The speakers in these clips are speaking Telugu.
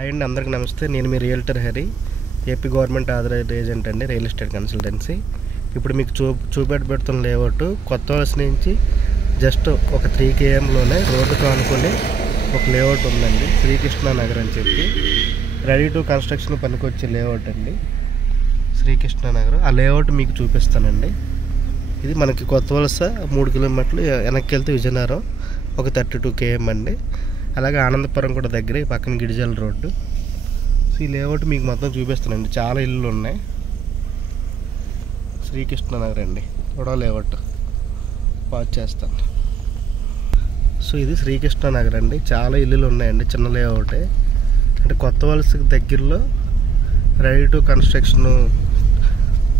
హాయ్ అండి, అందరికీ నమస్తే. నేను మీ realtor Hari, AP government authorised agent అండి, రియల్ ఎస్టేట్ కన్సల్టెన్సీ. ఇప్పుడు మీకు చూపెడుతున్న లేఅవుట్ కొత్త వలస నుంచి జస్ట్ ఒక 3 kmలోనే రోడ్డుకు ఆనుకొని ఒక లేఅవుట్ ఉందండి, శ్రీకృష్ణ నగర్ అని చెప్పి. రెడీ టు కన్స్ట్రక్షన్ పనికొచ్చే లేఅవుట్ అండి, శ్రీకృష్ణ నగర్. ఆ లేఅవుట్ మీకు చూపిస్తానండి. ఇది మనకి కొత్త వలస 3 కిలోమీటర్లు వెనక్కి వెళ్తే విజయనగరం ఒక 32 km అండి. అలాగే ఆనందపురం కూడా దగ్గర, ఈ పక్కన గిడిజల్ రోడ్డు. సో ఈ లేఅవుట్ మీకు మొత్తం చూపిస్తానండి. చాలా ఇల్లులు ఉన్నాయి. శ్రీకృష్ణ నగర్ అండి, కూడా లేఅవుట్ పాస్ చేస్తాను. సో ఇది శ్రీకృష్ణ నగర్ అండి, చాలా ఇల్లులు ఉన్నాయండి. చిన్న లేఅవుటే అంటే కొత్త వలసకి దగ్గరలో రెడీ టు కన్స్ట్రక్షన్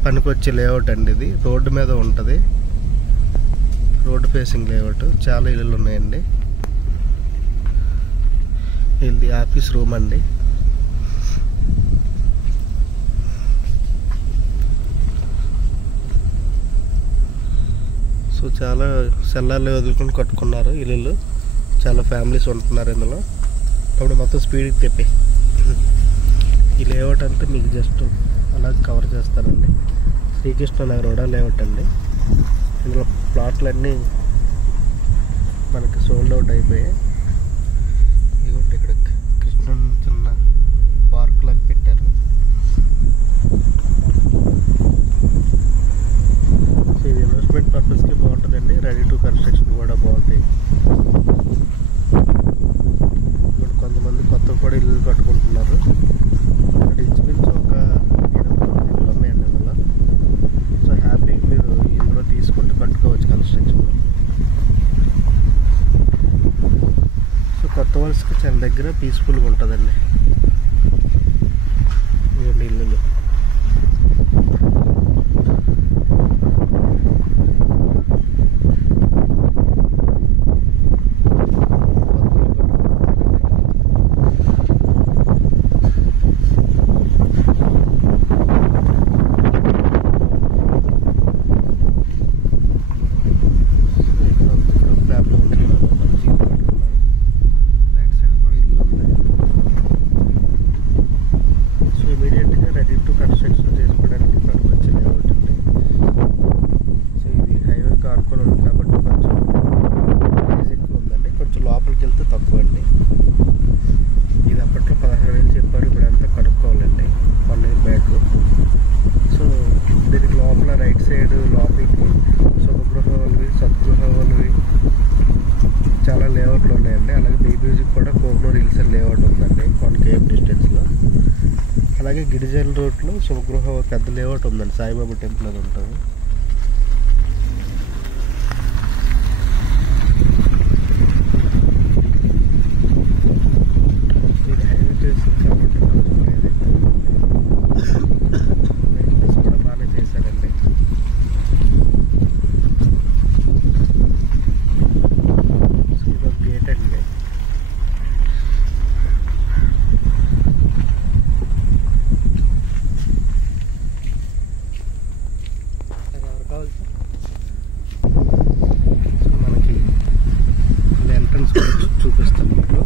పనికొచ్చే లేఅవుట్ అండి. ఇది రోడ్డు మీద ఉంటుంది, రోడ్డు ఫేసింగ్ లేఅవుట్. చాలా ఇల్లులు ఉన్నాయండి. ఇది ఆఫీస్ రూమ్ అండి. సో చాలా సెల్లార్లు వదులుకొని కట్టుకున్నారు ఇల్లు. చాలా ఫ్యామిలీస్ ఉంటున్నారు ఇందులో. అప్పుడు మొత్తం స్పీడ్కి తెప్పి ఈ లేఅవుట్ అంతా మీకు జస్ట్ అలా కవర్ చేస్తానండి. శ్రీకృష్ణ నగర్ కూడా లేఅవుట్ అండి. ఇందులో ప్లాట్లన్నీ మనకి సోల్డ్ అవుట్ అయిపోయాయి. ఇక్కడ కృష్ణుని చిన్న పార్క్ లాగా పెట్టారు. సో ఇది ఇన్వెస్ట్మెంట్ పర్పస్కి బాగుంటుందండి. రెడీ టు కన్స్ట్రక్షన్ కూడా బాగుంటాయి. ఇప్పుడు కొంతమంది కొత్త కూడా ఇల్లు కట్టుకుంటున్నారు. ఇక్కడ ఇంచుమించు ఒక 8 ఇల్లు ఉన్నాయండి ఇందులో. సో హ్యాపీ మీరు ఇందులో తీసుకుంటూ కట్టుకోవచ్చు కన్స్ట్రక్షన్. కొత్త వలసకి చాలా దగ్గర పీస్ఫుల్గా ఉంటుందండి. ఇవన్నీ ఇల్లులు. చాలా లేఅవుట్లు ఉన్నాయండి. అలాగే బీబీజీకి కూడా కోగ్నూర్ హిల్స్ లేఅవుట్ ఉందండి 1 km డిస్టెన్స్లో. అలాగే గిడిజల్ రోడ్లో శుభగృహ పెద్ద లేఅవుట్ ఉందండి, సాయిబాబా టెంపుల్ అది ఉంటుంది. ఇది హైవే చేసింది కాబట్టి కూడా బాగానే చేశారండి. గేట్ అండి. మనకి ఎంట్రన్స్ చూపిస్తాను మీకు.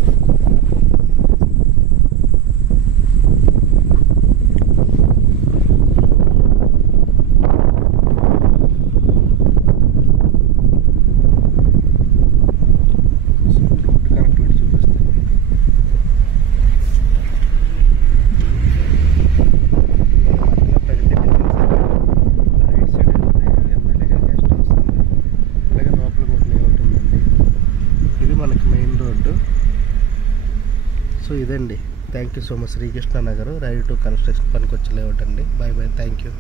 సో ఇదండి. Thank you so much. Srikrishna Nagar ready to construction పనికొచ్చే లేఅవుట్ అండి. Bye bye, thank you.